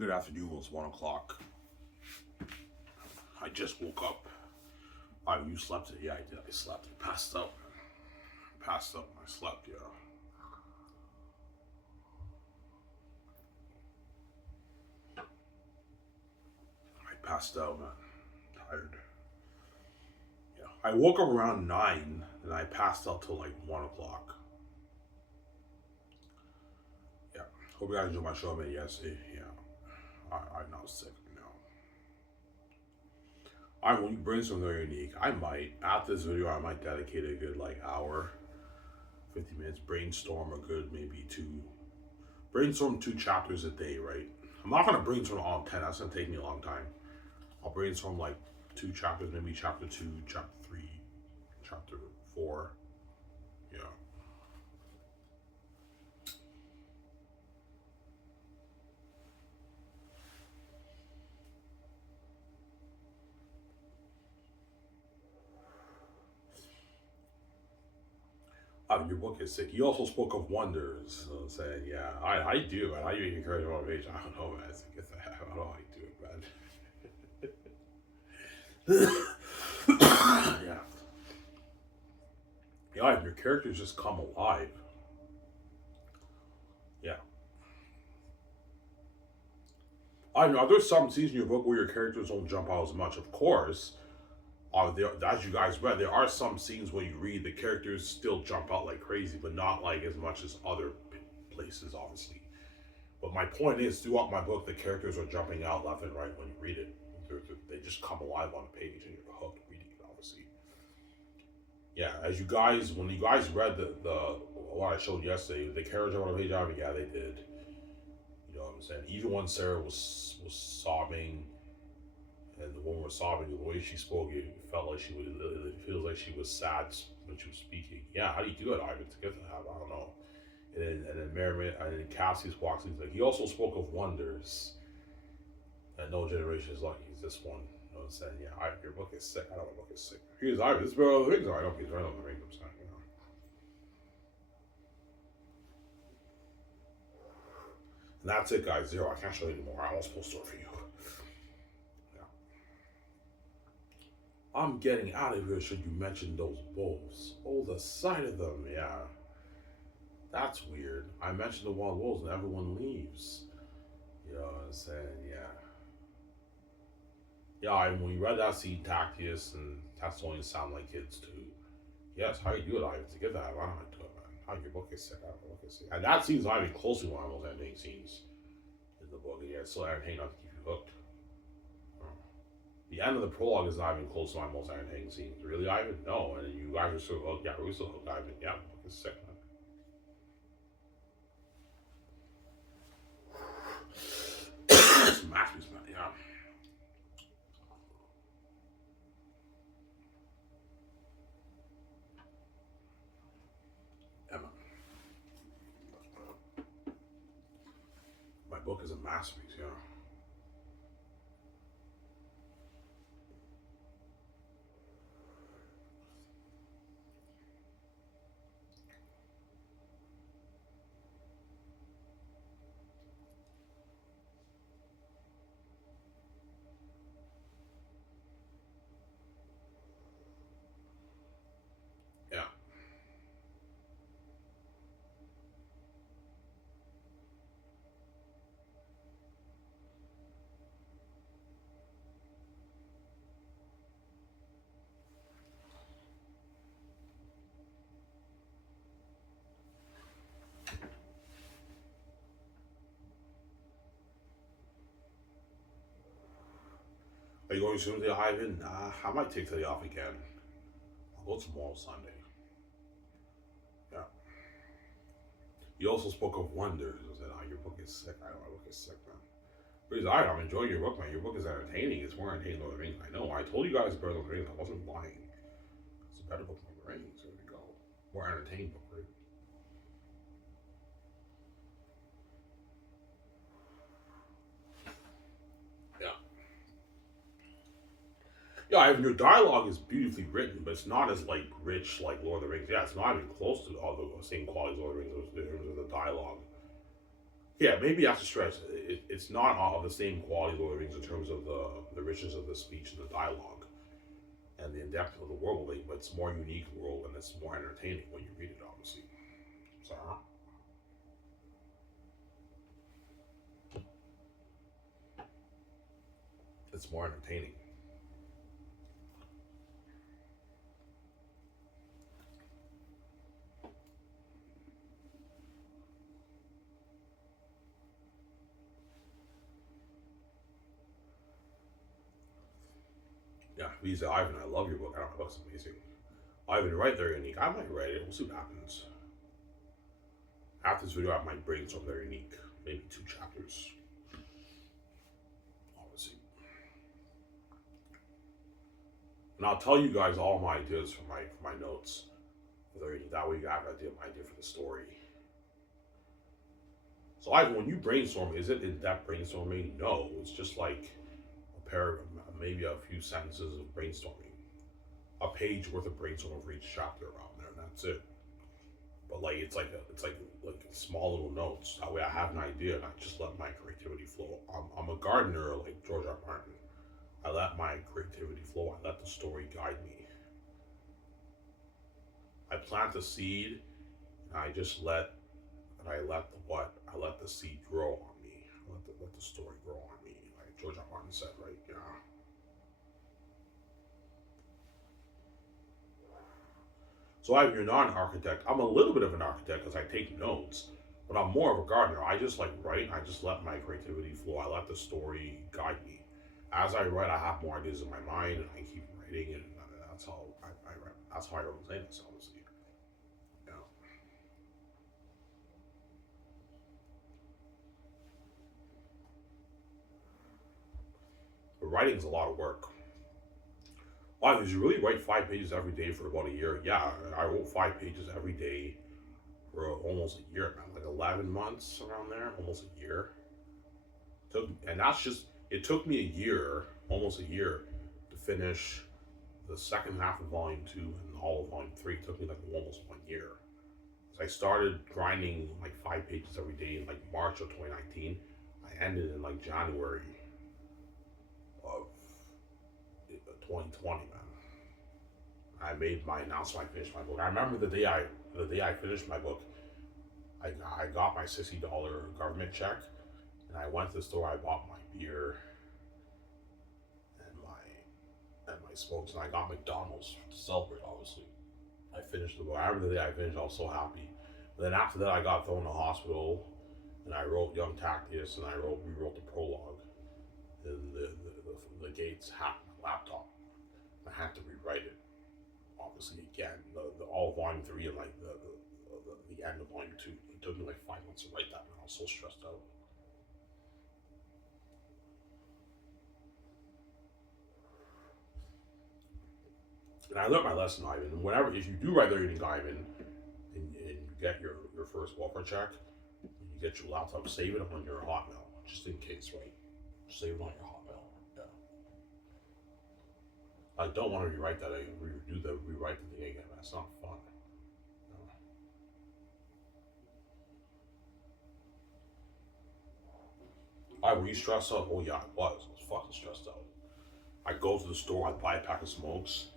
Good afternoon. It's 1 o'clock. I just woke up. You slept? Yeah, I did. I slept. I passed out. Passed out. I slept. Yeah. I passed out, man. Tired. Yeah. I woke up around 9, and I passed out till like 1 o'clock. Yeah. Hope you guys enjoyed my show, man. Yes. Yeah. I'm not sick now. When you bring something very unique, I might after this video I might dedicate a good like hour, 50 minutes, brainstorm a good maybe brainstorm 2 chapters a day, right? I'm not gonna brainstorm all 10, that's gonna take me a long time. I'll brainstorm like 2 chapters, maybe chapter 2, chapter 3, chapter 4. Yeah. Your book is sick. You also spoke of wonders, saying, yeah, I do, man. I even encourage motivation. I don't know, man. I don't know how I do it, man. Yeah. Yeah, your characters just come alive. Yeah. I know there's some scenes in your book where your characters don't jump out as much, of course. As you guys read, there are some scenes where you read the characters still jump out like crazy, but not like as much as other places, obviously. But my point is, throughout my book, the characters are jumping out left and right when you read it. They just come alive on the page, and you're hooked reading it, obviously. Yeah, when you guys read the what I showed yesterday, the characters on the page, yeah, they did. You know what I'm saying? Even when Sarah was sobbing. And the woman was sobbing, the way she spoke, it felt like it feels like she was sad when she was speaking. Yeah, how do you do it, Ivan? To get to have, I don't know. And then Merriman, and then Cassius walks in, he's like, he also spoke of wonders. And no generation is lucky, he's this one. You know what I'm saying? Yeah, Ivan, your book is sick. I know my book is sick. Here's Ivan, this is better than the rings. I know he's right on the rings, I'm saying, you know. And that's it, guys. 0. I can't show you anymore. I almost post it for you. I'm getting out of here should you mention those wolves. Oh, the sight of them, yeah. That's weird. I mentioned the wild wolves and everyone leaves. You know what I'm saying? Yeah. Yeah, when you read that scene, Tactius and Thessalonians sound like kids too. Yes, how you do it, Ivan? To get that, I don't know how to do it, man. How your book is sick, I don't know what book is sick. And that scene's not even closely one of those ending scenes in the book. Yeah, it's still entertaining enough to keep you hooked. The end of the prologue is not even close to my most entertaining scenes. Really, Ivan? No. And you guys are still hooked. Yeah, we're still hooked, Ivan. Yeah, it's sick, man. It's a masterpiece, man. Yeah. Yeah, man. My book is a masterpiece, yeah. Yeah. Are you going soon to Ivan? Nah, I might take today off again. I'll go tomorrow, Sunday. Yeah. You also spoke of wonders. I said, your book is sick. I know my book is sick, man. Because I'm enjoying your book, man. Your book is entertaining. It's more entertaining than Lord of the Rings. I know. I told you guys better than the Rings. I wasn't lying. It's a better book than the Rings. There we go. More entertaining book, right? Yeah. Yeah, your dialogue is beautifully written, but it's not as like rich like Lord of the Rings. Yeah, it's not even close to all the same quality as Lord of the Rings in terms of the dialogue. Yeah, maybe I have to stress it's not of the same quality of Lord of the Rings in terms of the richness of the speech and the dialogue and the depth of the world building, but it's more unique world and it's more entertaining when you read it. Obviously, so it's more entertaining. Yeah, Lisa Ivan, I love your book. I don't know, it's amazing. Ivan, right there, unique. I might write it. We'll see what happens. After this video, I might brainstorm their unique. Maybe 2 chapters. Obviously. And I'll tell you guys all my ideas for my notes. That way you have an idea for the story. So Ivan, when you brainstorm, is it in-depth brainstorming? No, it's just like a paragraph, maybe a few sentences of brainstorming, a page worth of brainstorming for each chapter around there, and that's it. But like it's like small little notes. That way I have an idea and I just let my creativity flow. I'm a gardener like George R. R. Martin. I let my creativity flow. I let the story guide me. I plant the seed and I let the seed grow on me. Let the story grow on me. Like George R. R. Martin said, right? Yeah. So you're not an architect. I'm a little bit of an architect because I take notes, but I'm more of a gardener. I just like write. I just let my creativity flow. I let the story guide me. As I write, I have more ideas in my mind, and I keep writing, and that's how I write. That's how I wrote Xanus, obviously. Yeah. But writing is a lot of work. Why? Because you really write 5 pages every day for about a year. Yeah, I wrote 5 pages every day for almost a year, man. Like 11 months around there, almost a year. And that's just it took me a year, almost a year, to finish the second half of volume 2 and all of volume 3. It took me like almost 1 year. So I started grinding like 5 pages every day in like March of 2019. I ended in like January of 2020, man. I made my announcement. I finished my book. I remember the day I finished my book. I got my $60 government check, and I went to the store. I bought my beer and my smokes, and I got McDonald's to celebrate. Obviously, I finished the book. I remember the day I finished. I was so happy. But then after that, I got thrown in the hospital, and I wrote Young Tactius, and I rewrote the prologue. And the gates hacked my laptop. I had to rewrite it. Obviously, again, the all volume 3 and like the end of volume 2. It took me like 5 months to write that, and I was so stressed out. And I learned my lesson, Ivan. Whenever, if you do write learning, Ivan, and you get your first welfare check, and you get your laptop, save it on your Hotmail, just in case, right? Save it on your Hotmail. Yeah. I don't want to rewrite that. I rewrite the thing again. That's not fun. No. Were you stressed out? Oh yeah, I was. I was fucking stressed out. I go to the store, I buy a pack of smokes,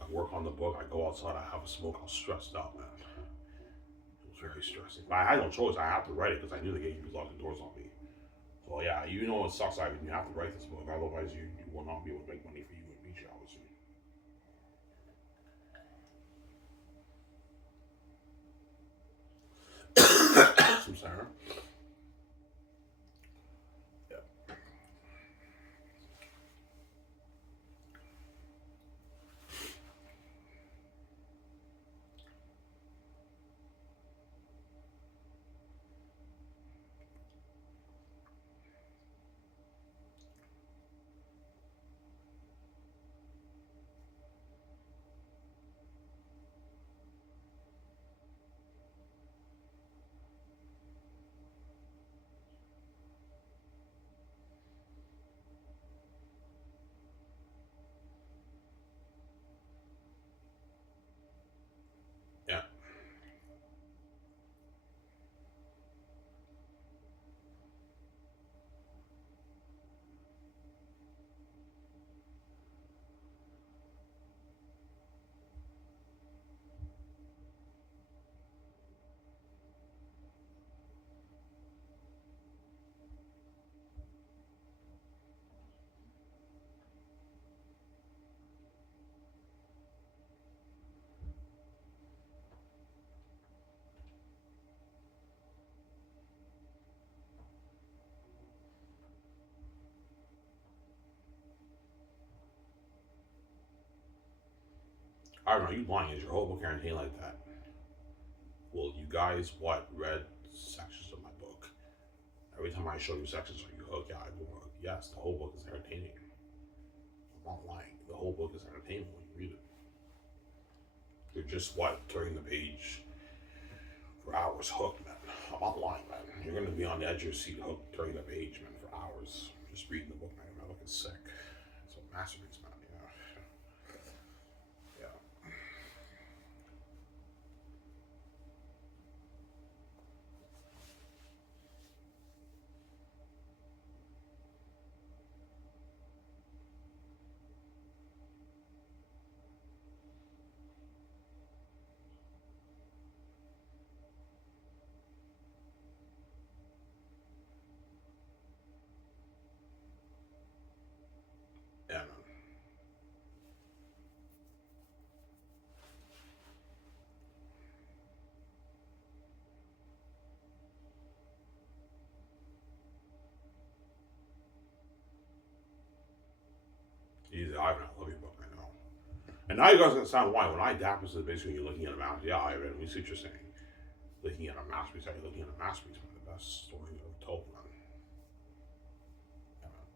I work on the book, I go outside, I have a smoke. I was stressed out, man. It was very stressing. But I had no choice. I had to write it because I knew the gate was locking doors on me. So yeah, you know it sucks. I mean, you have to write this book, otherwise you will not be able to make money for you and reach, obviously. Some Sarah. Yeah. I don't know, you lying. Is your whole book anything like that? Well, you guys, what, read sections of my book? Every time I show you sections, are you hooked? Yeah, I'm hooked. Yes, the whole book is entertaining. I'm not lying. The whole book is entertaining when you read it. You're just, what, turning the page for hours hooked, man. I'm not lying, man. You're going to be on the edge of your seat hooked, turning the page, man, for hours. Just reading the book, man. My book is sick. It's a masterpiece, man. Yeah. Yeah, man. Easy, Ivan. I love your book, I know. And now you guys understand why. When I adapt this, is basically you're looking at a masterpiece. Yeah, Ivan, we see what you're saying. Looking at a masterpiece, you're looking at a masterpiece, one of the best stories ever told, man. Yeah, man.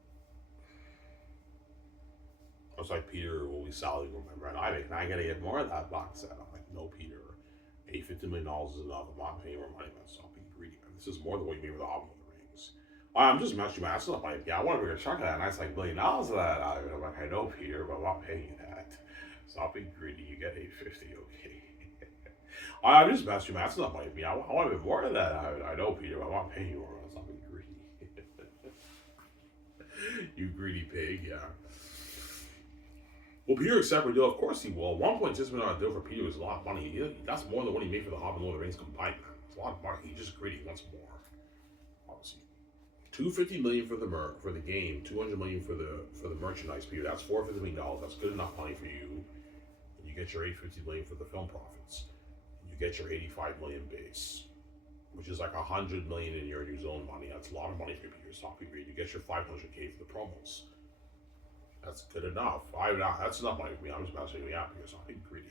It's like Peter will be selling with my friend Ivan. Can I gotta get more of that box set? I'm like, no, Peter. $50 million is enough. I'm not paying more money, man. Stop being greedy, man. This is more than what you made with the Hobbit of the Rings. I'm just messing my ass up. Like, yeah, I want a bigger chunk of that. And I like $1 billion of that. I'm like, I know, Peter, but I'm not paying that. Stop being greedy. You get $850, okay? I'm just messing my ass up. Like, I want a bit more of that. I know, Peter, but I'm not paying you more. Stop being greedy. You greedy pig, yeah. Well, Peter accepted a deal. Of course he will. At one point, $6 million deal for Peter was a lot of money. That's more than what he made for the Hobbit and Lord of the Rings combined, man. It's a lot of money. He's just greedy. He wants more. Obviously, $250 million for the game, $200 million for the merchandise. Peter, that's $450 million. That's good enough money for you. And you get your $850 million for the film profits. And you get your $85 million base, which is like $100 million in your New Zealand money. That's a lot of money for Peter. Stop being greedy. You get your $500K for the promos. That's good enough. That's enough money for me. I'm just messing you up because I'm being greedy.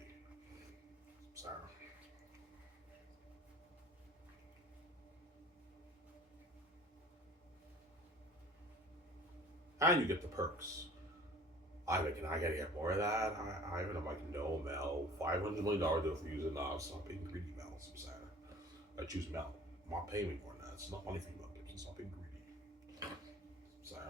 Sorry. And you get the perks. Ivan, can I get more of that? Ivan, I'm like, no, Mel. $500 million deal for using stop being greedy, Mel. I'm sorry. I choose Mel. I'm not paying me more than that. It's not money for you, Mel Gibson. Stop being greedy. Sorry.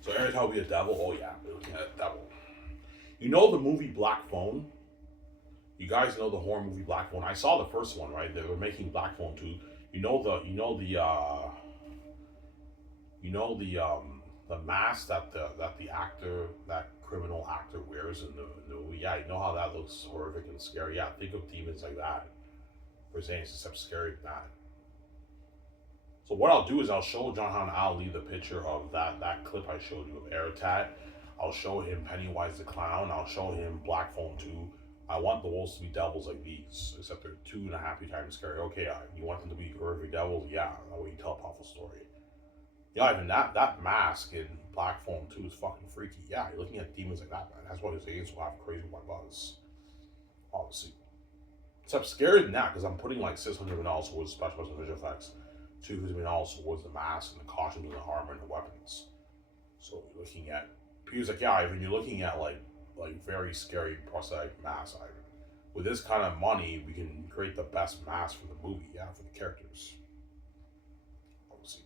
So every time we a devil, oh yeah, we're looking at a devil. You know the movie Black Phone? You guys know the horror movie Black Phone? I saw the first one, right? They were making Black Phone 2. The mask that the actor, that criminal actor wears in the movie. Yeah, you know how that looks horrific and scary. Yeah, think of demons like that. For Xanus, except scary than that. So what I'll do is I'll show John Ali the picture of that clip I showed you of Airtat. I'll show him Pennywise the Clown. I'll show him Black Phone 2. I want the wolves to be devils like these, except they're 2.5 times scary. Okay, you want them to be horrific devils? Yeah, that way you tell a powerful story. Yeah, even that mask in Black Phone 2 is fucking freaky. Yeah, you're looking at demons like that, man. That's why his aliens will have crazy white buzz. Obviously. Except scarier than that, because I'm putting like $600 million towards special visual effects. $250 million towards the mask and the costumes and the armor and the weapons. So you're looking at Peter's like, yeah, Ivan, you're looking at like very scary prosthetic masks, Ivan. With this kind of money, we can create the best mask for the movie, yeah, for the characters. Obviously.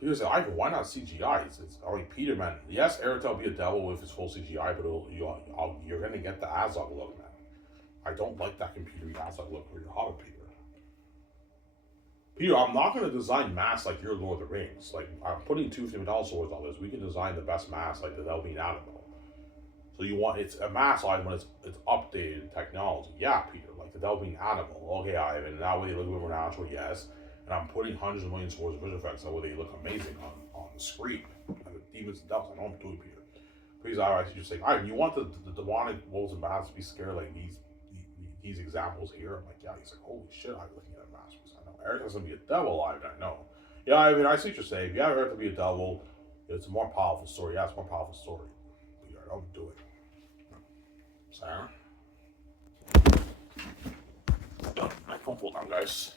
Peter's like, Ivan, why not CGI? Peter, man, yes, Eric will be a devil with his full CGI, but you're going to get the Azog look, man. I don't like that computer Azog look for your Hobbit, Peter. Peter, I'm not gonna design masks like your Lord of the Rings. Like I'm putting two metal swords on this. We can design the best mask like the Delvine Animal. So you want it's a mask item when it's updated technology. Yeah, Peter, like the Delvine Animal. Okay, Ivan. That way they look a bit more natural, yes. And I'm putting hundreds of millions towards visual effects. That way they look amazing on the screen. And the demons and devils. I know I'm doing, Peter. Please, I just saying, Ivan, you want the demonic wolves and bats to be scared like these examples here? I'm like, yeah. He's like, holy shit, I'm looking at a masterpiece. I know Eric has to be a devil. I know. Yeah, I mean, I see what you're saying. If you have Eric to be a devil, it's a more powerful story. Yeah, it's a more powerful story. Peter, don't do it. Sarah? My phone fall down, guys.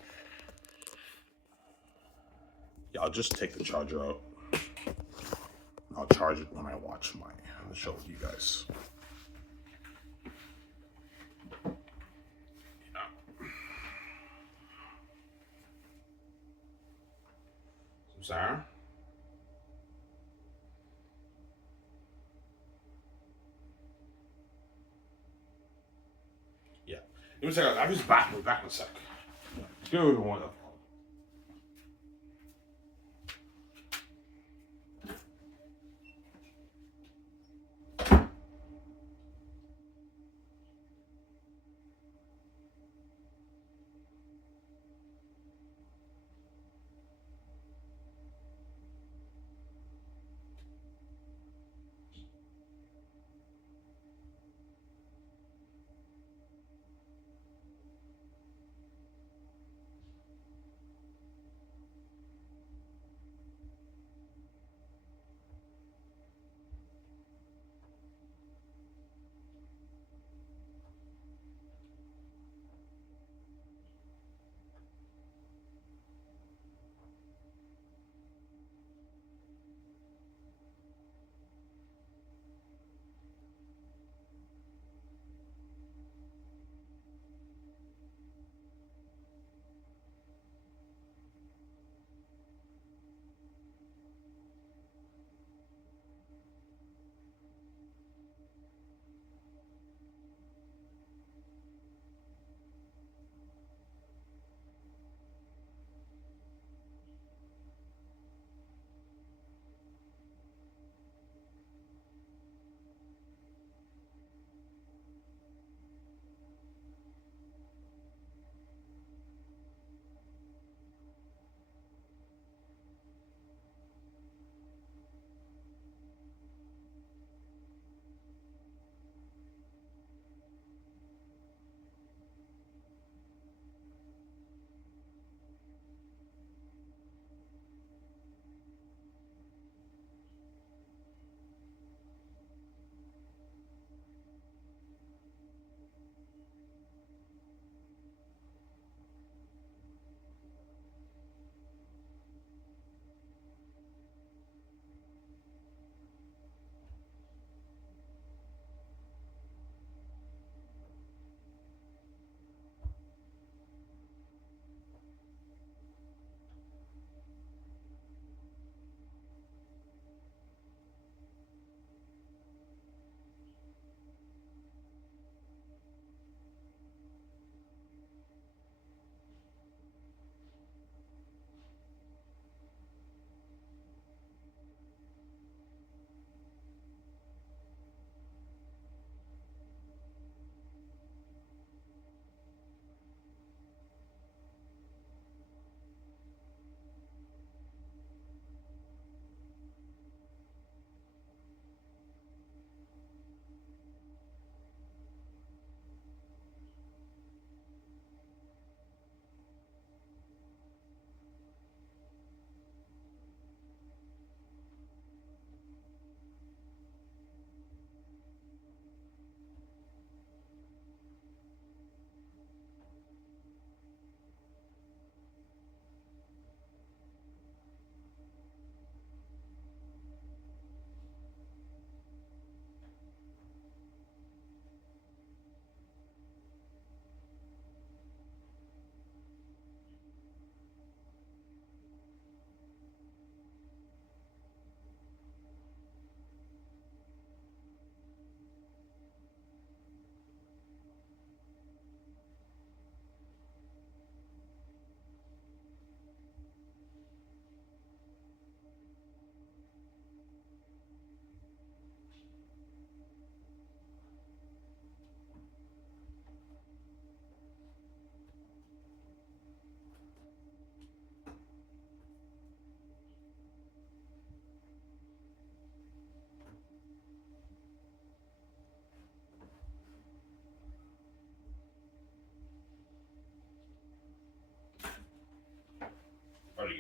Yeah, I'll just take the charger out. I'll charge it when I watch my show with you guys. Yeah. Sarah? Yeah. Give me a second. I'm just back. We're back in a sec. Give me one.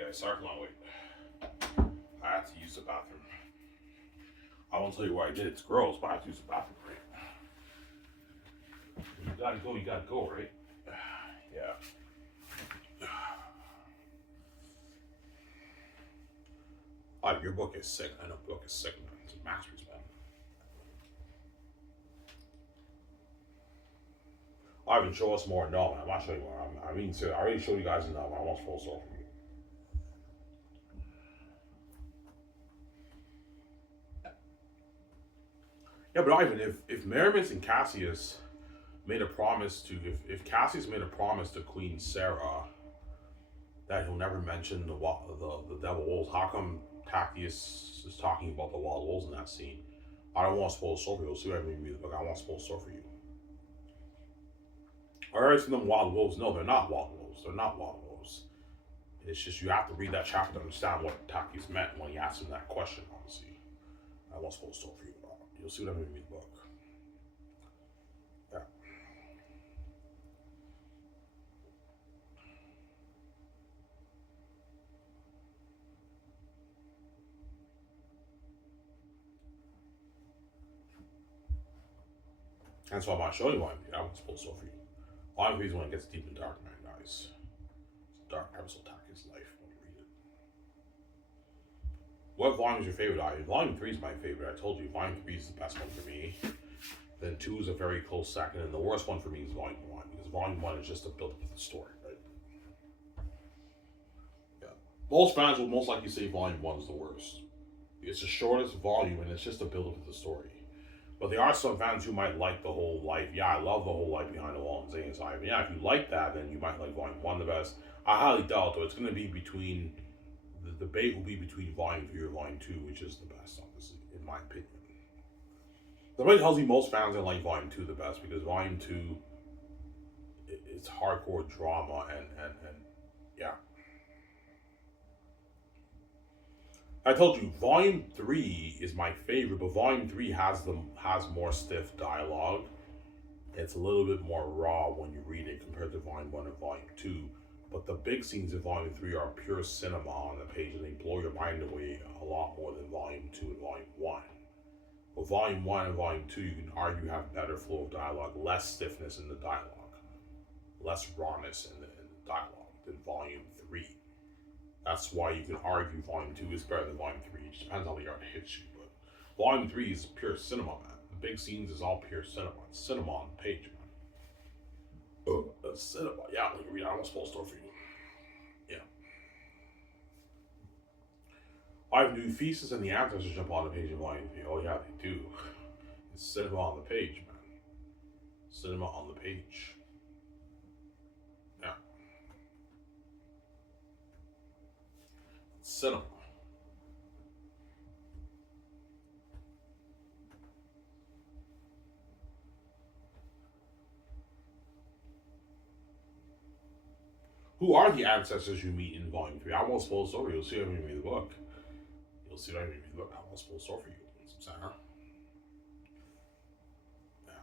Okay, sorry for my wait. I had to use the bathroom. I won't tell you what I did. It's gross, but I have to use the bathroom, right? You gotta go, right? Yeah. Oh, your book is sick. I know the book is sick, man. It's a masterpiece, man. Ivan, show us more. No, man, I'm not showing you more. I mean, I already showed you guys enough. I want full soul from you. Yeah, but Ivan, if Maramis and Cassius made a promise to, if Cassius made a promise to Queen Sarah that he'll never mention the devil wolves, how come Tactius is talking about the wild wolves in that scene? I don't want to spoil the story for you. See what I mean, but I want to spoil the story for you. I already seen them wild wolves. No, they're not wild wolves. They're not wild wolves. It's just you have to read that chapter to understand what Tactius meant when he asked him that question, honestly. I won't spoil the story for you. You'll see what I mean in the book. Yeah. That's why I'm not showing you why I won't spoil the story for you. Volume 3 is when it gets deep and dark, man, guys. It's a dark episode of Tactius' life when you read it. What volume is your favorite? Volume 3 is my favorite. I told you, Volume 3 is the best one for me. Then 2 is a very close second, and the worst one for me is Volume 1, because Volume 1 is just a build up of the story, right? Yeah. Most fans will most likely say Volume 1 is the worst. It's the shortest volume, and it's just a build up of the story. But there are some fans who might like the whole life. Yeah, I love the whole life behind the wall and Xanus Ivan. Yeah, if you like that, then you might like Volume 1 the best. I highly doubt, though. It's going to be between, the debate will be between Volume 3 or Volume 2, which is the best, obviously, in my opinion. Nobody tells me most fans don't like Volume 2 the best, because Volume 2, it's hardcore drama, and yeah. I told you, Volume 3 is my favorite, but Volume 3 has more stiff dialogue. It's a little bit more raw when you read it compared to Volume 1 and Volume 2. But the big scenes in Volume 3 are pure cinema on the page, and they blow your mind away a lot more than Volume 2 and Volume 1. But Volume 1 and Volume 2, you can argue, have better flow of dialogue, less stiffness in the dialogue, less rawness in the dialogue than Volume 3. That's why you can argue Volume 2 is better than Volume 3. It just depends how the art hits you. But Volume 3 is pure cinema, man. The big scenes is all pure cinema. It's cinema on the page, man. Cinema. Yeah, when you read, I almost spoil the story for you. Yeah. I have new thesis and the ancestors jump on the page in Volume 3. Oh, yeah, they do. It's cinema on the page, man. Cinema on the page. Yeah. It's cinema. Who are the ancestors you meet in Volume 3? I won't spoil the story. You'll see when you read the book. You'll see when you read the book. I won't spoil the story for you. Sarah. Yeah.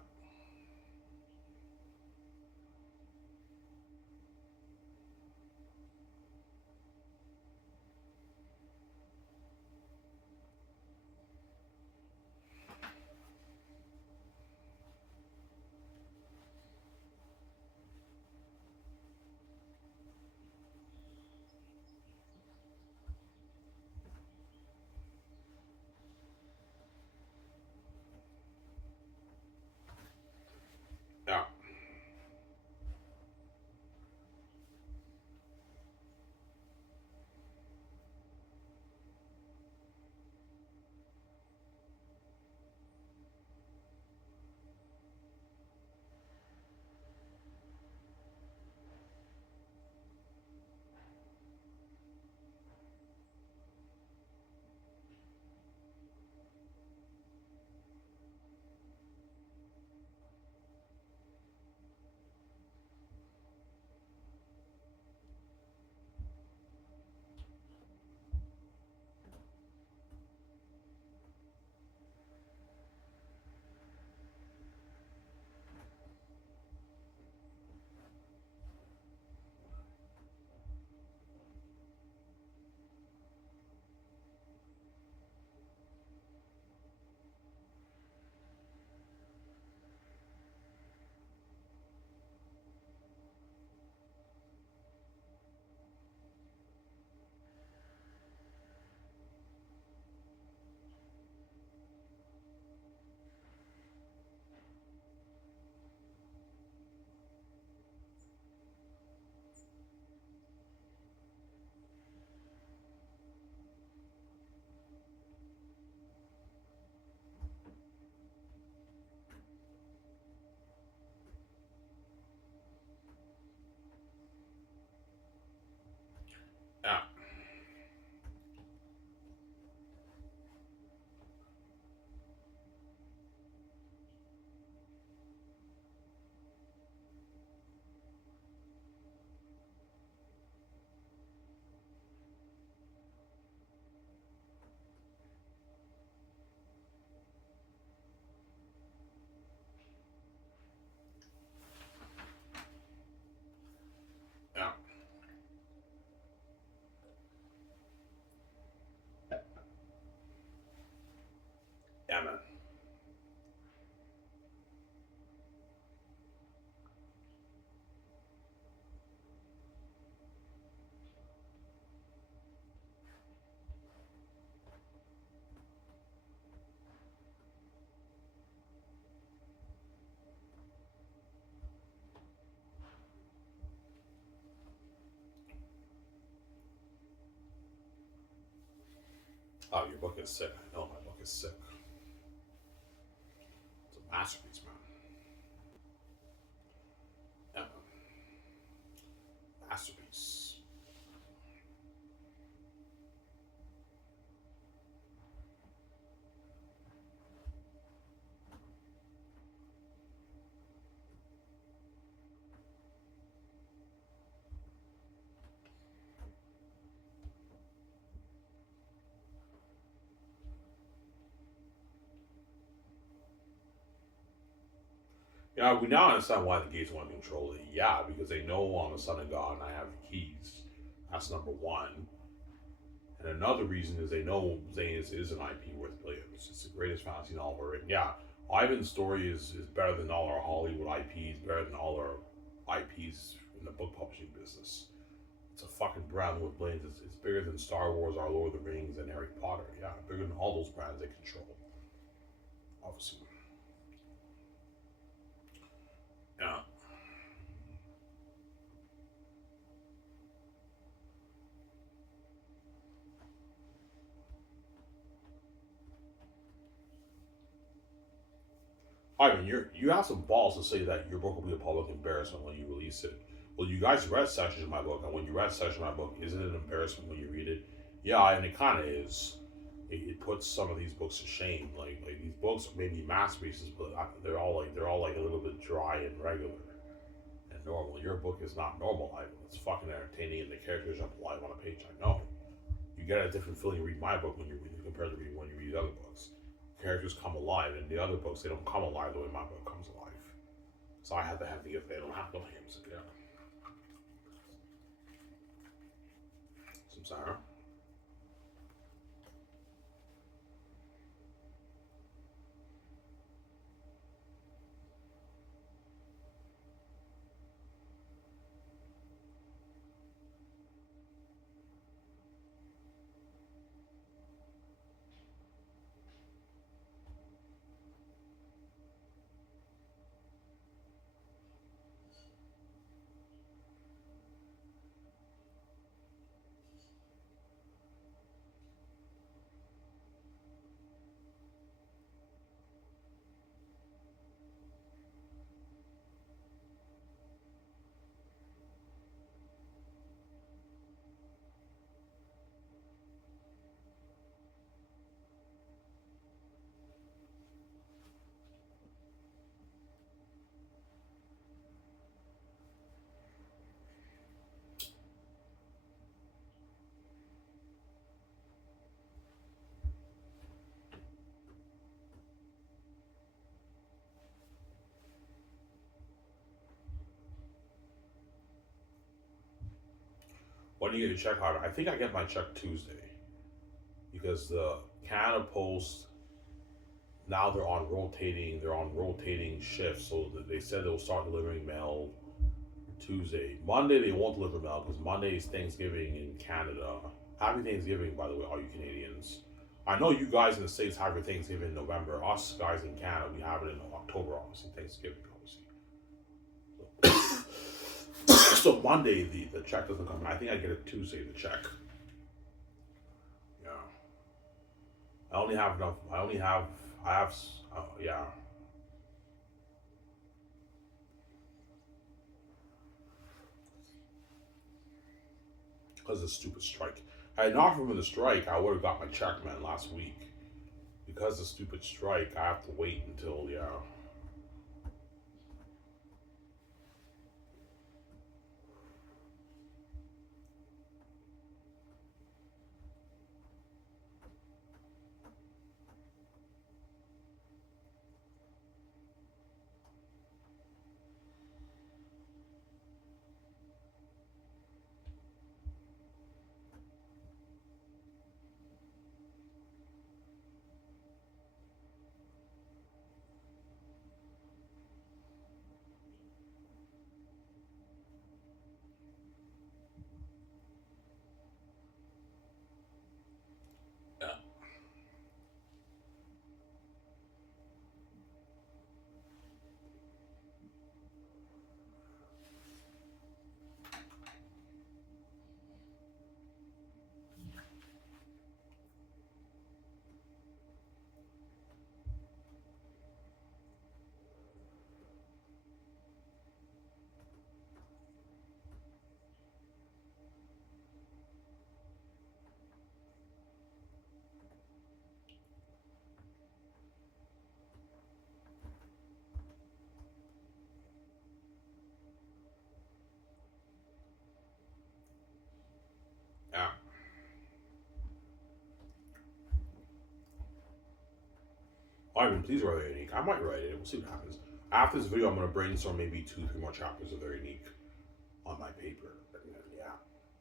Oh, your book is sick. I know my book is sick. It's a masterpiece, man. Yeah, masterpiece. Yeah, we now understand why the gates want to control it. Yeah, because they know I'm a son of God and I have the keys. That's number one. And another reason is they know Xanus is an IP worth billions. It's the greatest fantasy novel ever written. Yeah, Ivan's story is better than all our Hollywood IPs, better than all our IPs in the book publishing business. It's a fucking brand with billions. It's bigger than Star Wars, Our Lord of the Rings, and Harry Potter. Yeah, bigger than all those brands they control. Obviously. Yeah. I mean, you have some balls to say that your book will be a public embarrassment when you release it. Well, you guys read sections of my book, and when you read sections of my book, isn't it an embarrassment when you read it? Yeah, and it kind of is. It puts some of these books to shame. Like these books may be masterpieces, but they're all like a little bit dry and regular and normal. Your book is not normal. It's fucking entertaining, and the characters jump alive on a page. I know. You get a different feeling reading my book when you read it compared to reading when you read other books. Characters come alive, and the other books they don't come alive the way my book comes alive. So I have to have the gift they don't have no names. Yeah. Some Sarah. When do you get your check out? I think I get my check Tuesday because the Canada Post now they're on rotating shifts. So they said they'll start delivering mail Tuesday. Monday they won't deliver mail because Monday is Thanksgiving in Canada. Happy Thanksgiving, by the way, all you Canadians. I know you guys in the States have your Thanksgiving in November. Us guys in Canada, we have it in October, obviously. Thanksgiving, obviously. So Monday, the check doesn't come. I think I get it Tuesday, the check. Yeah. I only have enough. I have, yeah. Because of the stupid strike. Had it not from the strike, I would have got my check, man, last week. Because of the stupid strike, I have to wait until, yeah. Ivan, please write their unique. I might write it. We'll see what happens. After this video, I'm gonna brainstorm maybe 2, 3 more chapters of their unique on my paper. Yeah.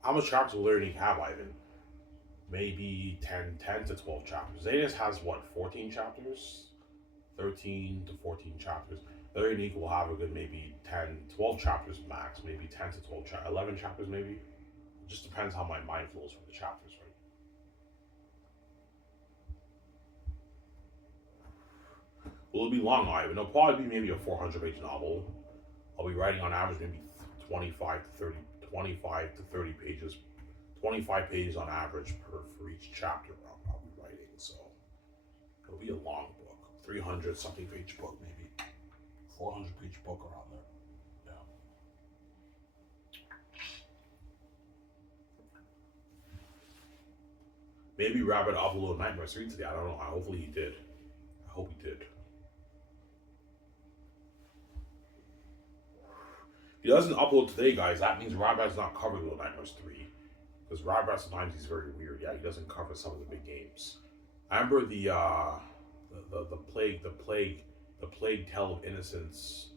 How much chapters will their unique have, Ivan? Maybe 10 to 12 chapters. Xanus has what, 14 chapters? 13 to 14 chapters. Their unique will have a good maybe 10, 12 chapters max. Maybe 10 to 12 11 chapters maybe. It just depends how my mind flows for the chapters, right? Will it be long, Ivan? It'll probably be maybe a 400-page novel. I'll be writing on average maybe 25 to 30 pages. 25 pages on average for each chapter I'll be writing. So it'll be a long book. 300 something page book, maybe. 400-page book around there. Yeah. Maybe Rabbit uploaded Nightmare 3 today. I don't know. Hopefully he did. I hope he did. If he doesn't upload today, guys, that means Rabbit's not covered with Nightmares 3. Because Rabbit sometimes he's very weird. Yeah, he doesn't cover some of the big games. I remember the Plague Tale of Innocence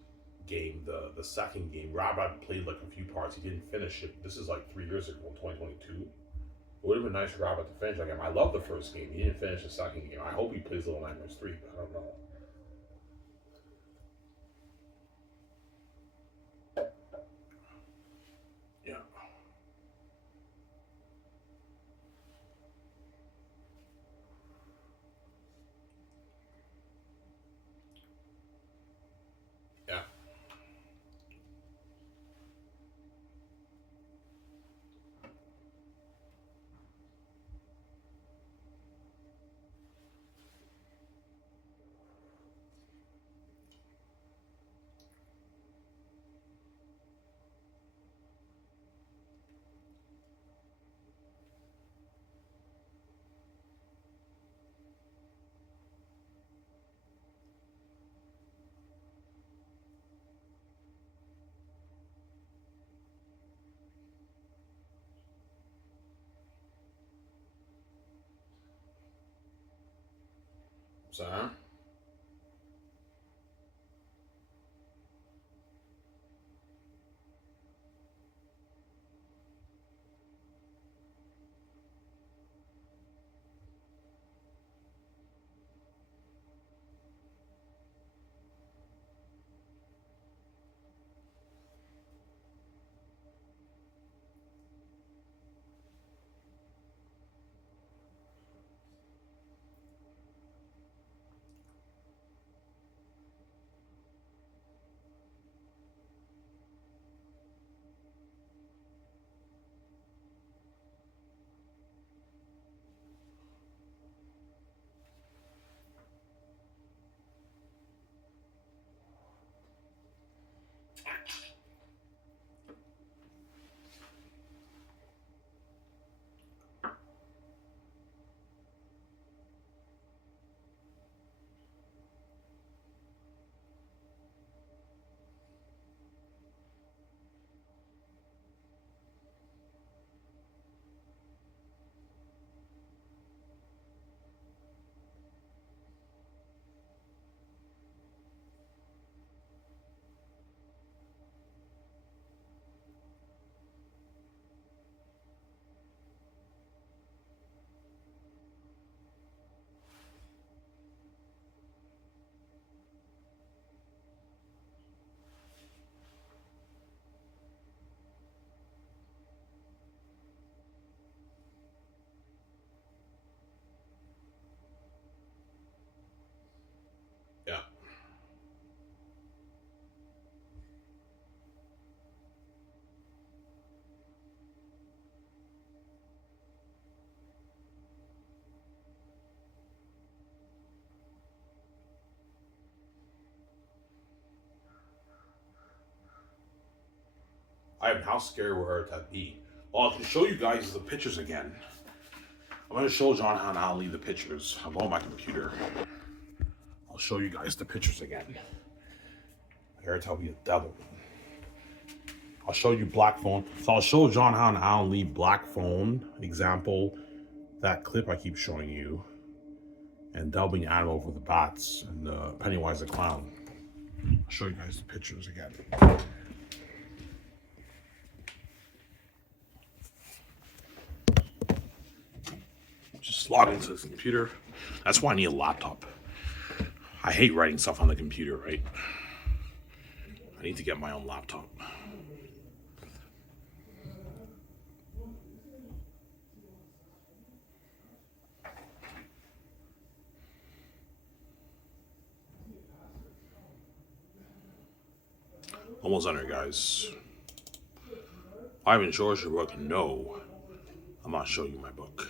game, the second game. Rabbit played like a few parts. He didn't finish it. This is like 3 years ago, 2022. It would have been nice for Rabbit to finish that game. I love the first game. He didn't finish the second game. I hope he plays Little Nightmares 3, but I don't know. Yeah. Yeah. So, huh? Yeah. Ivan, how scary would her be? Well, I can show you guys the pictures again. I'm going to show John how I'll leave the pictures. I'll go on my computer. I'll show you guys the pictures again. Here, tell me a devil. I'll show you Black Phone. So I'll show John how and Alan leave Black Phone example, that clip I keep showing you. and delving animal for the bats and Pennywise the clown. I'll show you guys the pictures again. Just log into this computer. That's why I need a laptop. I hate writing stuff on the computer, right? I need to get my own laptop. Almost done here, guys. Ivan George, your book? No, I'm not showing you my book.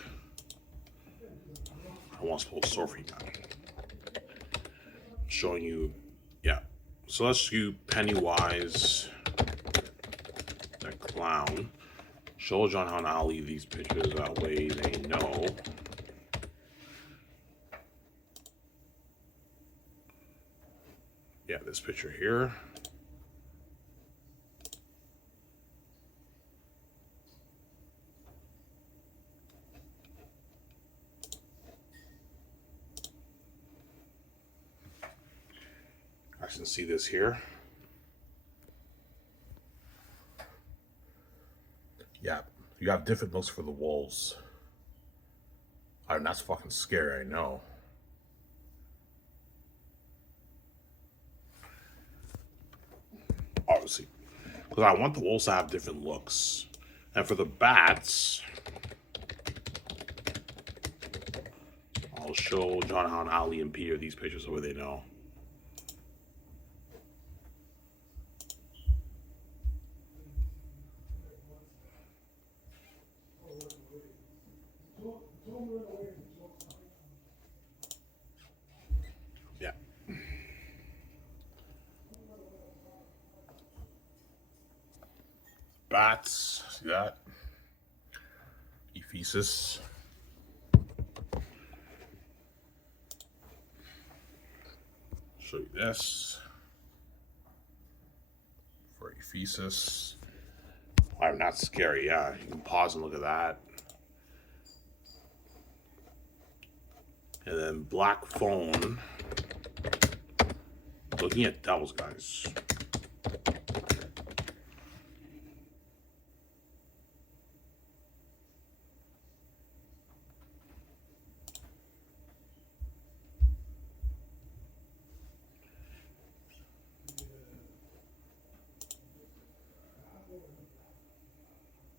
I want to pull a store for you, man. Showing you, yeah. So let's do Pennywise the clown. Show John how I'll leave these pictures, that way they know. Yeah, this picture here. I can see this here. Yeah, you have different looks for the wolves. I mean, that's fucking scary, I know. Obviously, because I want the wolves to have different looks. And for the bats, I'll show John, Han, Ali, and Peter these pictures so they know. Yeah. Bats, see that? Ephesus. Show you this. For Ephesus. I'm not scary, yeah. You can pause and look at that. And then Black Phone. Looking at devils, guys.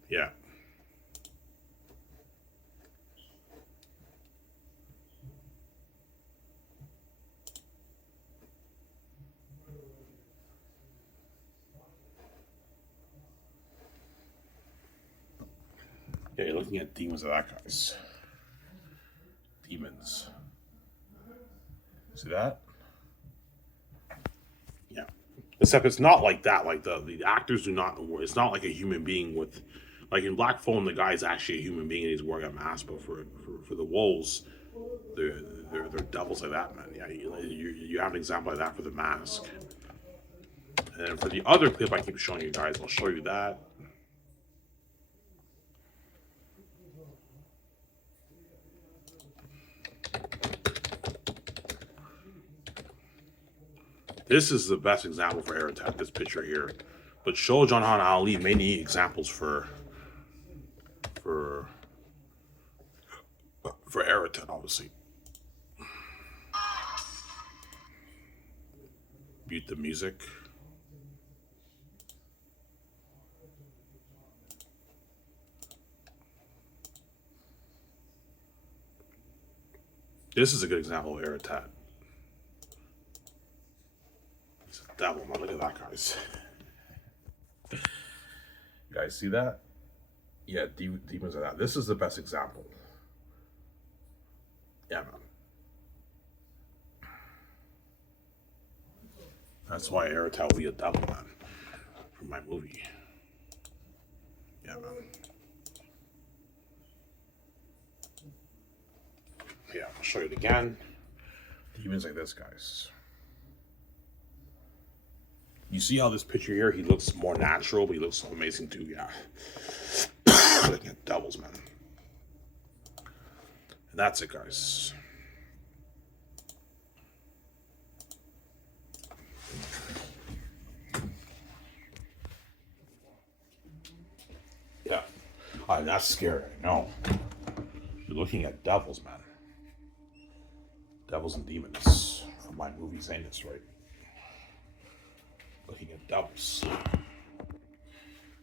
Yeah. Yeah, you're looking at demons of that, guys. Demons. See that? Yeah. Except it's not like that. Like the actors do not. It's not like a human being with, like in Black Phone, the guy's actually a human being and he's wearing a mask. But for the wolves, they're devils like that, man. Yeah, you have an example like that for the mask. And for the other clip I keep showing you guys, I'll show you that. This is the best example for Aratat, this picture here. But Shah Jahan Ali may need examples for Aratat, obviously. Mute the music. This is a good example of Aratat. It's a devil, man. Look at that, guys. You guys see that? Yeah, demons are that. This is the best example. Yeah, man. That's why Aratat will be a devil, man. From my movie. Yeah, man. Yeah, I'll show you it again. Demons like this, guys. You see how this picture here, he looks more natural, but he looks so amazing too, yeah. Looking at devils, man. And that's it, guys. That's scary. I know. You're looking at devils, man. Devils and demons from my movie Xanus, right? Looking at devils.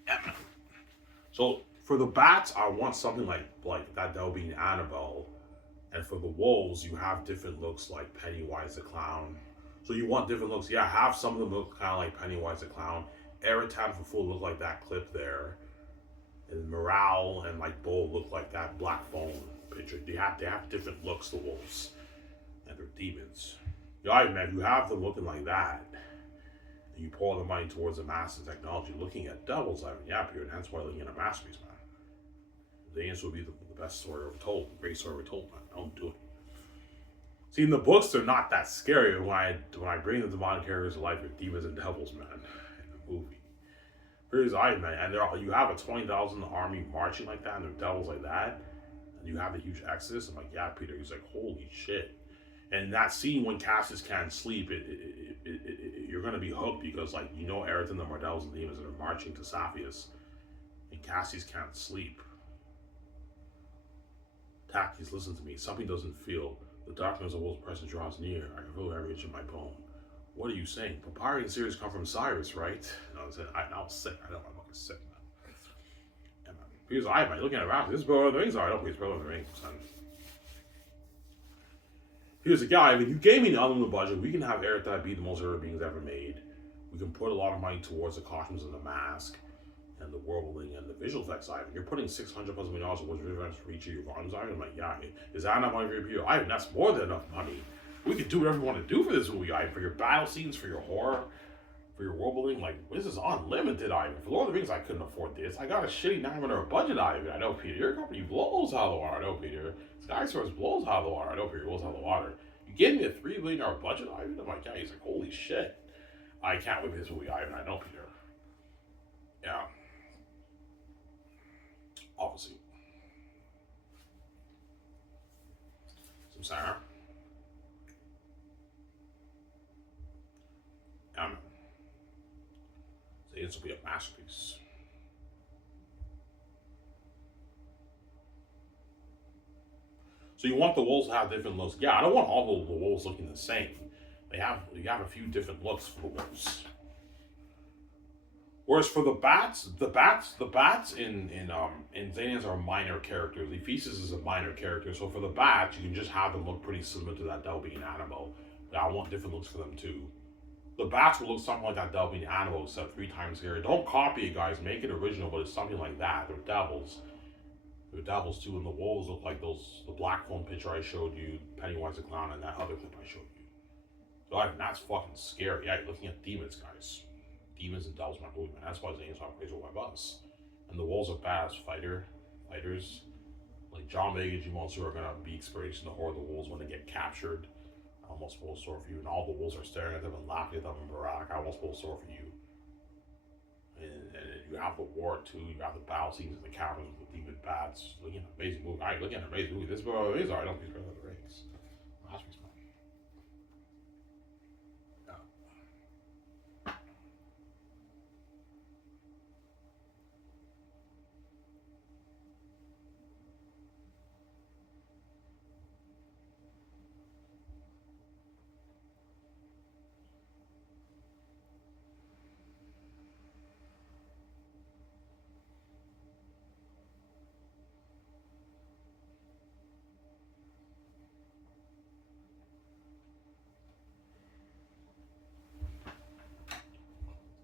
Yeah, man. So for the bats, I want something like that. That'll be Annabelle. And for the wolves, you have different looks like Pennywise the Clown. So you want different looks. Yeah, have some of them look kind of like Pennywise the Clown. Eritan for full look like that clip there. And Morale and like Bull look like that Black Phone picture. They have different looks, the wolves. And they're demons. Yeah, man, you have them looking like that. And you pour the money towards the massive technology looking at devils. I mean, yeah, Peter, that's why looking at a masterpiece, man. The answer would be the best story ever told, the great story ever told, man. Don't do it. See, in the books, they're not that scary. When I bring the demonic characters to life, they're demons and devils, man. In the movie, here's I, man, and you have a 20,000 army marching like that, and they're devils like that, and you have the huge exodus. I'm like, yeah, Peter. He's like, holy shit. And that scene when Cassius can't sleep, you're gonna be hooked because like Eric the devils and demons that are marching to Saphius, and Cassius can't sleep. Tactics, listen to me. Something doesn't feel. The darkness of wolf's presence draws near. I can feel every inch of my bone. What are you saying? Papyri and Sirius come from Cyrus, right? And I was sick. I know I'm fucking sick, man. And because I'm looking at Raph. This is Lord of the Rings. I don't think it's Lord of the Rings, son. Here's a guy. If you gave me an unlimited budget, we can have Eric that be the most horror beings ever made. We can put a lot of money towards the costumes and the mask. And the world building and the visual effects side. You're putting $600+ million towards events for each of your volumes. I'm like, yeah, is that enough money for your Ivan? That's more than enough money. We could do whatever we want to do for this movie, Ivan. For your battle scenes, for your horror, for your world building. Like, this is unlimited, Ivan. For Lord of the Rings, I couldn't afford this. I got a shitty $900 budget, Ivan. I know, Peter. Your company blows out of the water. I know, Peter. Sky Source blows out of the water. I know, Peter. Blows out of the water. You gave me a $3 million budget, Ivan? I'm like, yeah. He's like, holy shit. I can't wait for this movie, Ivan. I know, Peter. Yeah. Obviously. Some Sarah. So this will be a masterpiece. So you want the wolves to have different looks. Yeah, I don't want all the wolves looking the same. You have a few different looks for the wolves. Whereas for the bats in Xanians are minor characters. Ephesus is a minor character, so for the bats, you can just have them look pretty similar to that Delby and Annabelle. But I want different looks for them too. The bats will look something like that Delby and Annabelle, except 3 times scarier. Don't copy it, guys. Make it original, but it's something like that. They're devils. They're devils too, and the wolves look like the Black Phone picture I showed you, Pennywise the Clown, and that other clip I showed you. So that's fucking scary. Yeah, you're looking at demons, guys. Demons and devils, my movie, man. That's why Xanus are crazy with my bus. And the wolves are badass fighters. Like John Vega and Jim Monsoor are gonna be experiencing the horror of the wolves when they get captured. I almost feel sore for you. And all the wolves are staring at them and laughing at them in Barack. I almost feel sore for you. And you have the war too. You have the battle scenes and the cameras with the demon bats. Looking at an amazing movie. Alright, looking at an amazing movie. This is what it is. I don't think it's better than the Rings.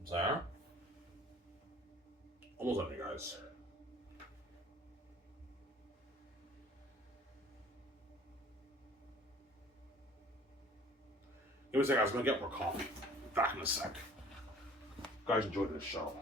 Sarah? Almost done, you guys. Give me a second, I was gonna get more coffee. Back in a sec. Guys, enjoyed this show.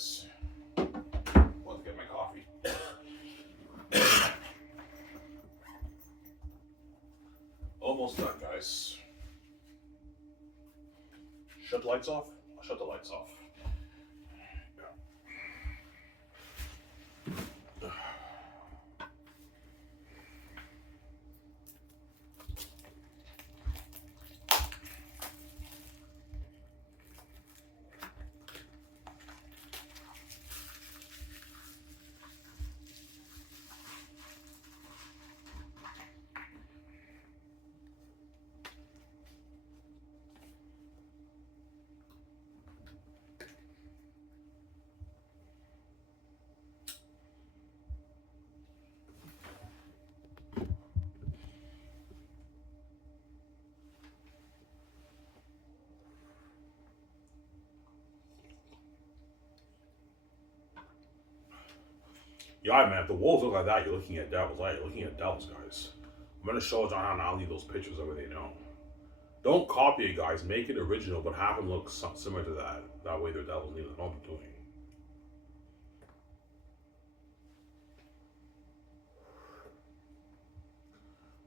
guys. Let's get my coffee. Almost done, guys. Shut the lights off? I'll shut the lights off. Yeah, man, if the wolves look like that, you're looking at devils. Right? You're looking at devils, guys. I'm gonna show John how to leave those pictures over they know. Don't copy it, guys. Make it original, but have them look similar to that. That way they're devils neither. Don't be doing.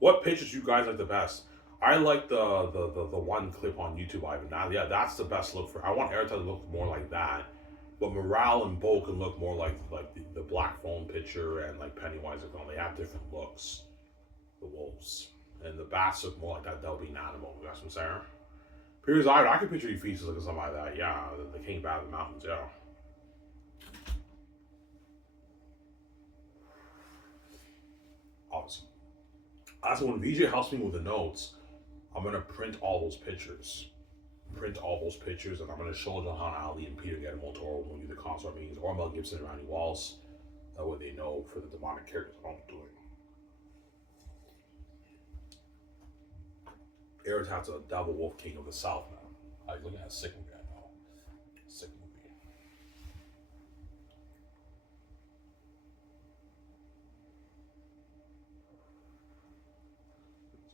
What pictures you guys like the best? I like the one clip on YouTube, Ivan. Now, yeah, that's the best look for. I want Airtel to look more like that. But Morale and Bo can look more like the Black Phone picture and like Pennywise and all. They have different looks. The wolves and the bats look more like that. They'll be an animal. That's what I'm saying. Here's I can picture your features looking something like that. Yeah, the king bat of the mountains. Yeah. Awesome. Also, when VJ helps me with the notes, I'm gonna print all those pictures. And I'm going to show John Ali and Peter Guillermo when we do the concert meetings, or Mel Gibson and Randy Walls. That way they know for the demonic characters what I'm doing. Eric a devil wolf king of the South, man. I was looking at a sick movie, I know. Sick movie.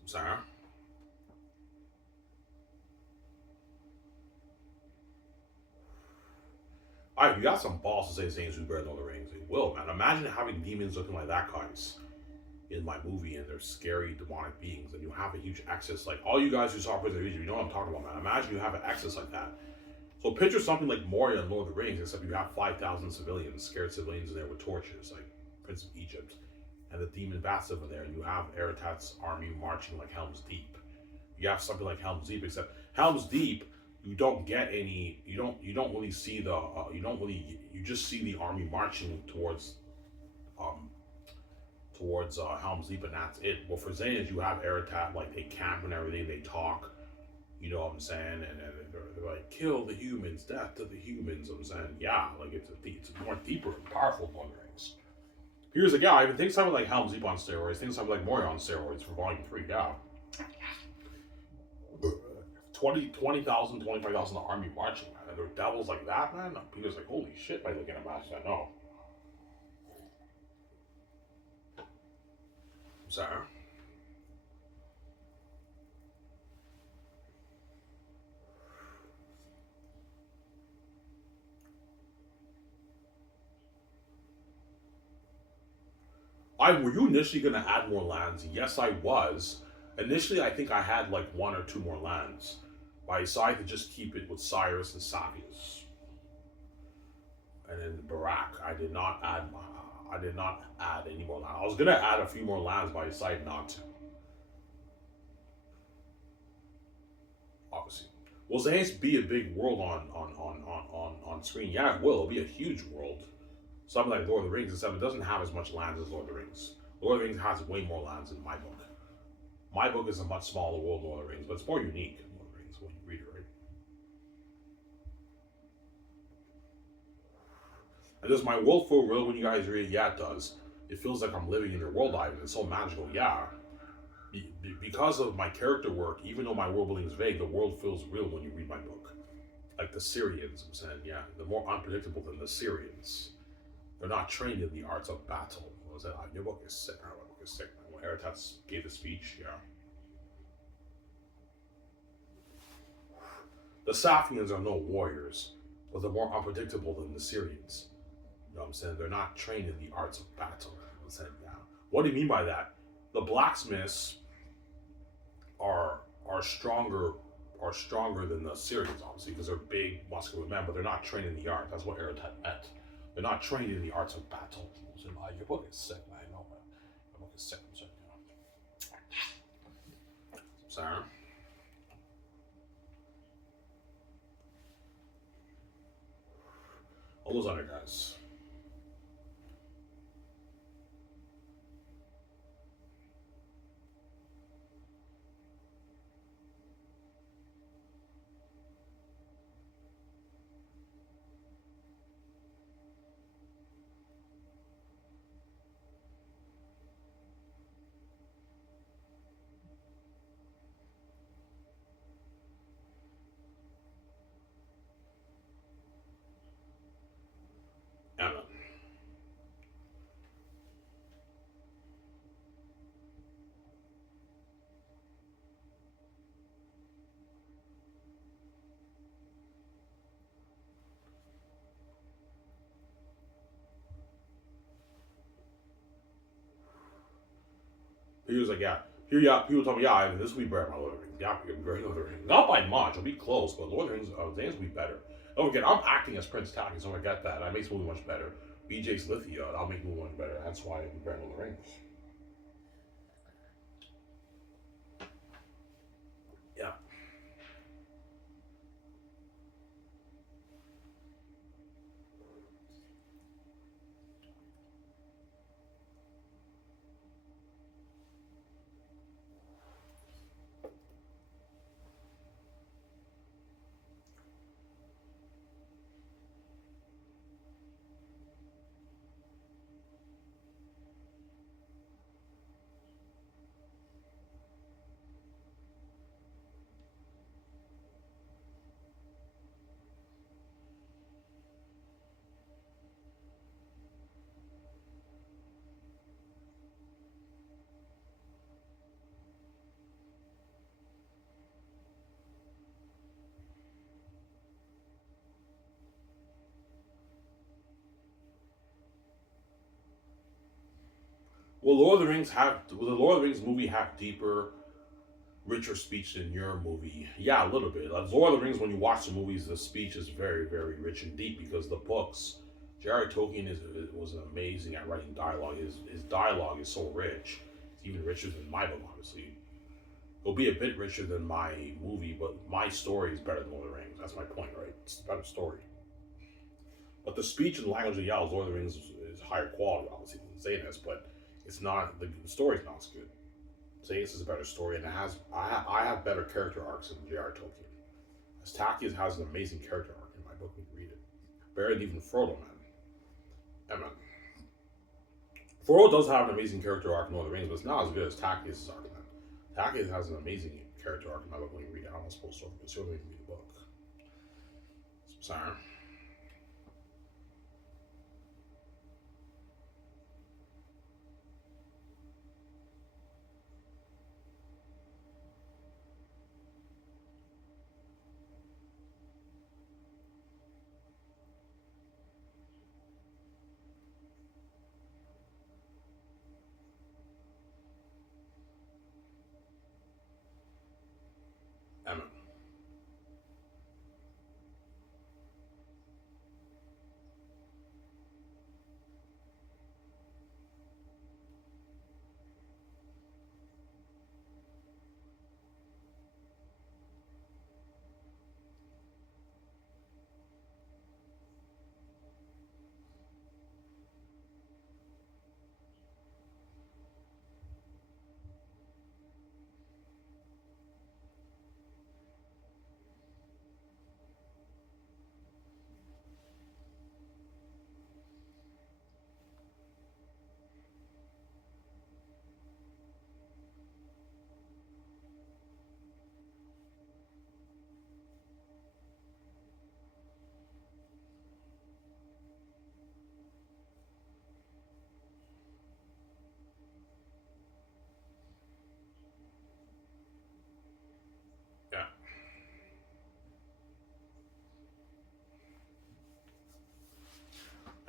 Sorry. Alright, you got some balls to say Xanus who's better than the Rings. They will, man. Imagine having demons looking like that, guys, in my movie, and they're scary demonic beings, and you have a huge access. Like all you guys who saw Prison of Egypt, you know what I'm talking about, man. Imagine you have an access like that. So picture something like Moria in Lord of the Rings, except you have 5,000 civilians, scared civilians in there with torches, like Prince of Egypt, and the demon bats over there, and you have Aratat's army marching like Helm's Deep. You have something like Helm's Deep, except Helm's Deep, you don't get any. You don't really see the. You just see the army marching towards Helm's Deep, and that's it. Well, for Xanus, you have Aratat, like they camp and everything, they talk. You know what I'm saying? And they're like, kill the humans, death to the humans. I'm saying, yeah, like it's more deeper and powerful than Lord of the Rings. Here's a guy. Even think something like Helm's Deep on steroids. Think something like Moria on steroids for Volume 3. Yeah. 20,000, 25,000 army marching, man. And there are devils like that, man. Peter's like, holy shit, by looking at match, I know. Sorry. Were you initially going to add more lands? Yes, I was. Initially, I think I had like 1 or 2 more lands. But I decided to just keep it with Cyrus and Sapius. And then Barak, I did not add any more lands. I was gonna add a few more lands, but I decided not to. Obviously. Will Xanus be a big world on screen? Yeah, it will. It'll be a huge world. Something like Lord of the Rings, except it doesn't have as much lands as Lord of the Rings. Lord of the Rings has way more lands in my book. My book is a much smaller world than Lord of the Rings, but it's more unique than Lord of the Rings when you read it, right? And does my world feel real when you guys read it? Yeah, it does. It feels like I'm living in your world, Ivan. It's so magical, yeah. Because of my character work, even though my world building is vague, the world feels real when you read my book. Like the Syrians, I'm saying, yeah, they're more unpredictable than the Syrians. They're not trained in the arts of battle. What was that? Your book is sick. My book is sick. When Aratat gave the speech, yeah. The Safians are no warriors. but they're more unpredictable than the Syrians. You know what I'm saying? They're not trained in the arts of battle. I'm saying now. What do you mean by that? The blacksmiths are stronger are stronger than the Syrians, obviously, because they're big, muscular men, but they're not trained in the art. That's what Eretet meant. They're not trained in the arts of battle. So, your book is sick, man. I know, man. Your book is sick. I'm saying, Sorry. All those other guys. Emma. He was like, yeah. Here, yeah. People told me, yeah, Ivan, this will be better than my Lord of the Rings. Yeah, it'll be better than Lord of the Rings. Not by much. It'll be close, but Lord of the Rings, Zane's will be better. Don't forget, I'm acting as Prince Taki, so I get that. That makes the movie much better. BJ's Lithia, I'll make the movie much better. That's why it'll be better than Lord of the Rings. Yeah. Will the Lord of the Rings movie have deeper, richer speech than your movie? Yeah, a little bit. Like Lord of the Rings, when you watch the movies, the speech is very, very rich and deep because the books. J.R.R. Tolkien was amazing at writing dialogue. His dialogue is so rich. It's even richer than my book, obviously. It'll be a bit richer than my movie, but my story is better than Lord of the Rings. That's my point, right? It's a better story. But the speech and language of Lord of the Rings is higher quality, obviously, than Xanus, but it's not, the story's not as good. Xanus is a better story, and I have better character arcs than J.R. Tolkien. As has an amazing character arc in my book when you read it. Better than even Frodo, man. And man, Frodo does have an amazing character arc in Lord of the Rings, but it's not as good as Takius' arc, man. Takius has an amazing character arc in my book when you read it. I'm not supposed to, but certainly read the book. Sorry. Emma.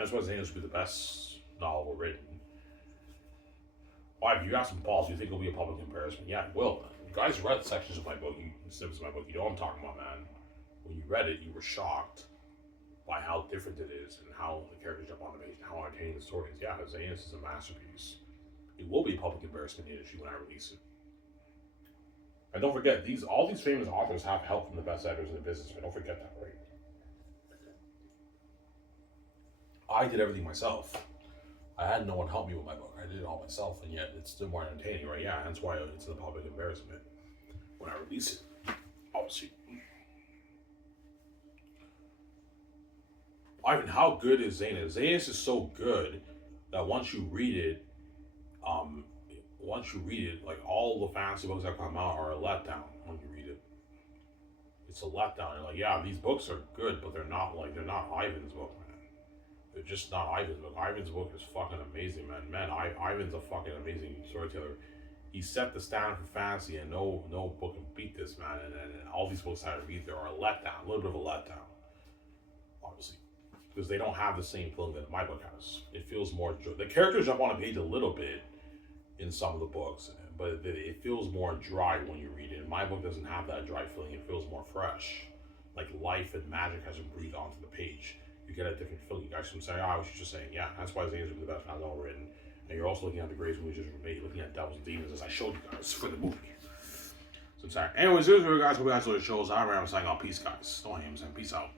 That's why Xanus would be the best novel written. Why, if you ask some Paul, do you think it'll be a public embarrassment? Yeah, it will. You guys read sections of my book, snippets of my book, you know what I'm talking about, man. When you read it, you were shocked by how different it is and how the characters jump on the page and how entertaining the story is. Yeah, Xanus is a masterpiece. It will be a public embarrassment in the industry when I release it. And don't forget, all these famous authors have help from the best editors in the business, but don't forget that, right? I did everything myself. I had no one help me with my book. I did it all myself, and yet it's still more entertaining, right? Yeah, that's why it's a public embarrassment when I release it. Obviously. Ivan, how good is Xanus? Xanus is so good that once you read it, like all the fantasy books that come out are a letdown when you read it. It's a letdown. You're like, yeah, these books are good, but they're not Ivan's book, man. They're just not Ivan's book. Ivan's book is fucking amazing, man. Ivan's a fucking amazing storyteller. He set the standard for fantasy, and no book can beat this, man. And all these books that I read there are a letdown, a little bit of a letdown, obviously, because they don't have the same feeling that my book has. It feels more. The characters jump on a page a little bit in some of the books, but it feels more dry when you read it. My book doesn't have that dry feeling. It feels more fresh, like life and magic has breathed onto the page. You get a different feeling. You guys can say, I was just saying, yeah, that's why Xanus would be the best novel written. And you're also looking at the Graves we just made, looking at Devils and Demons, as I showed you guys for the movie. So, sorry. Anyways, here's what guys. Hope you guys enjoyed the shows. I'm signing off. Peace, guys. No hams, and peace out.